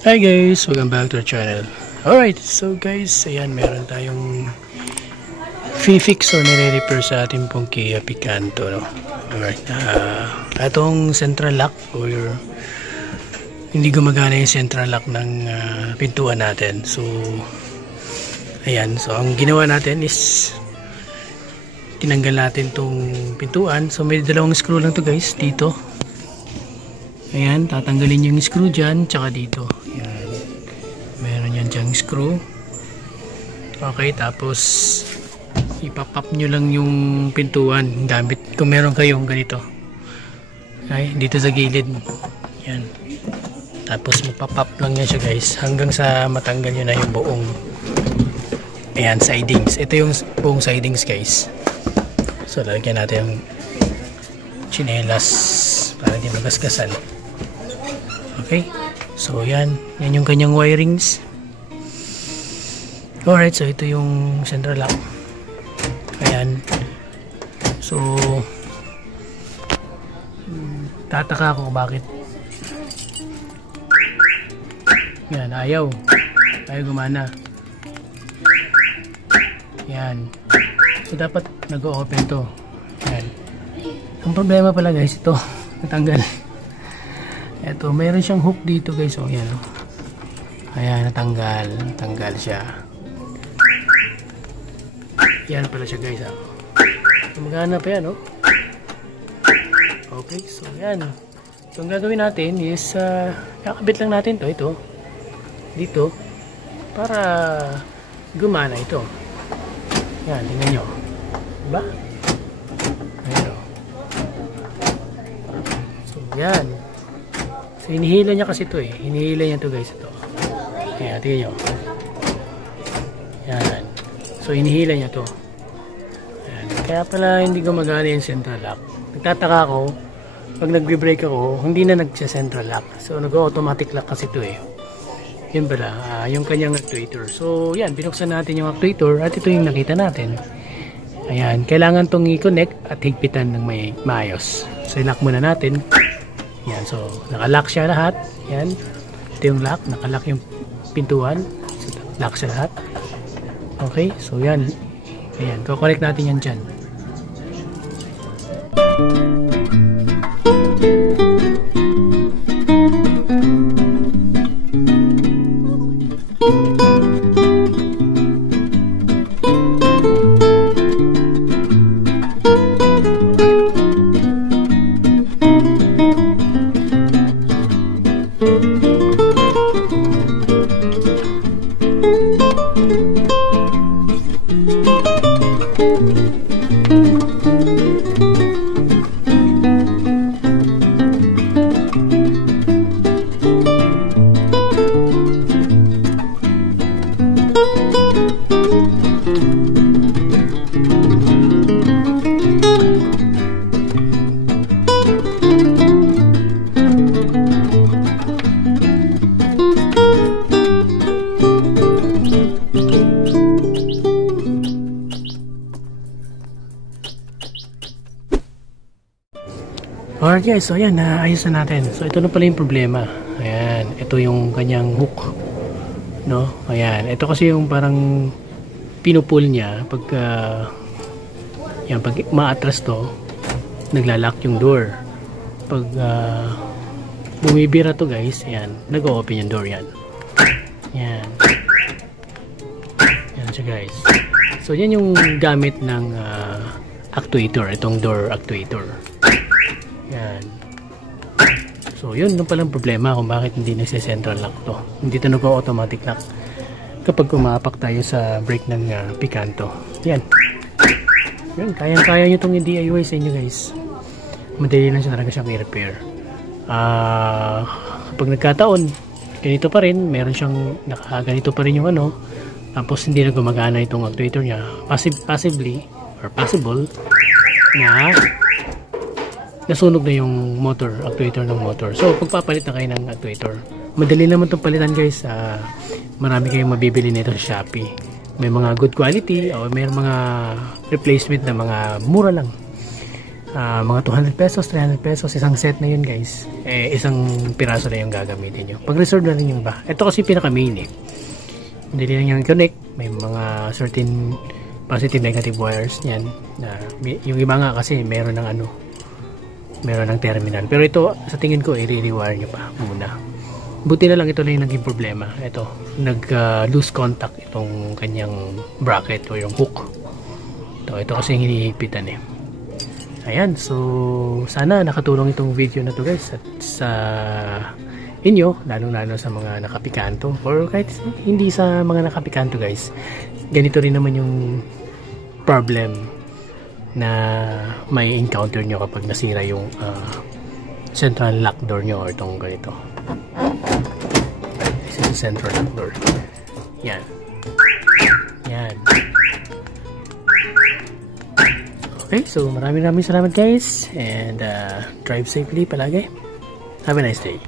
Hi guys, welcome back to our channel. Alright, so guys, ayan, meron tayong fix o nire-repair sa ating pong Kia Picanto, no? Alright, itong central lock or hindi gumagana yung central lock ng pintuan natin. So ayan, so ang ginawa natin is tinanggal natin tong pintuan. So may dalawang screw lang to guys, dito. Ayan, tatanggalin yung screw dyan, tsaka dito. Ayan, meron yan dyang screw. Okay, tapos ipapop nyo lang yung pintuan gamit, kung meron kayong ganito. Okay, dito sa gilid. Ayan, tapos magpapop lang yan siya guys, hanggang sa matanggal nyo na yung buong, ayan, sidings. Ito yung buong sidings guys. So lalagyan natin yung chinelas para hindi magasgasan. Okay, so yan yung kanyang wirings. Alright, so ito yung central lock. Ayan, so tataka ako bakit yan, ayaw gumana. Yan, so dapat nag-o-open to. Yan, ang problema pala guys, ito natanggal. Eto, mayroon siyang hook dito guys. O, yan o. Ayan, natanggal siya. Yan pala siya guys. Magana pa yan o. Okay, so yan. So, ang gagawin natin is kakabit lang natin to, ito. Dito. Para gumana ito. Yan, tingnan nyo. Diba? Ayan o. So, yan. So, hinihila niya kasi ito eh. Hinihila niya ito guys. Ito. Ayan, tingnan nyo. Yan. So, hinihila niya ito. Ayan. Kaya pala hindi gumagana yung central lock. Nagtataka ako, pag nagbe-brake ako, hindi na nagsa-central lock. So, nag-automatic lock kasi ito eh. Yan pala, yung kanyang actuator. So, yan. Binuksan natin yung actuator at ito yung nakita natin. Ayan. Kailangan itong i-connect at higpitan ng may maayos. So, i-lock muna natin. Yan, so nakalock siya lahat. Yan, ito yung lock, nakalock yung pintuan. So, lock siya lahat. Okay, so yan. Ayan, kukonect natin yan dyan. Alright guys, so ayan, naayos na natin. So ito na pala yung problema. Ayan, ito yung kanyang hook, no? Ayan, ito kasi yung parang pinupull niya pag yan, pag ma-atras to, naglalak yung door. Pag bumibira to guys, ayan, nag-o-open yung door yan. Ayan. Ayan siya guys. So yan yung gamit ng actuator, itong door actuator. Yan. So yun palang problema kung bakit hindi nagse-central lock to. Hindi ito nag-automatic lock kapag kumapak tayo sa brake ng Picanto. Yan. Yun, kayang-kaya nyo itong DIY sa inyo guys. Madali lang siya talaga siyang i-repair. Kapag nagkataon, ganito pa rin, meron siyang ganito pa rin yung ano, tapos hindi na gumagana itong actuator niya. Possibly or possible na nasunog na yung motor, actuator ng motor. So, pagpapalit na kayo ng actuator, madali naman itong palitan guys. Marami kayong mabibili nito sa Shopee. May mga good quality o may mga replacement na mga mura lang. Mga 200 pesos, 300 pesos, isang set na yun guys. Isang piraso na yung gagamitin nyo. Pag-reserve na rin yung iba. Ito kasi pinaka-main Hindi lang yung connect. May mga certain positive negative wires yan. Yung iba nga kasi meron ng terminal. Pero ito, sa tingin ko, i-rewire nyo pa muna. Buti na lang ito na yung naging problema. Ito, nag-lose contact itong kanyang bracket o yung hook. Ito kasi yung hinihigpitan Ayan, so sana nakatulong itong video na to guys at sa inyo, lalo sa mga nakapikanto or kahit hindi sa mga nakapikanto guys. Ganito rin naman yung problem na may encounter nyo kapag nasira yung central lock door nyo or itong ganito. This is the central lock door. Yan. Okay, so maraming salamat guys and drive safely palagi. Have a nice day.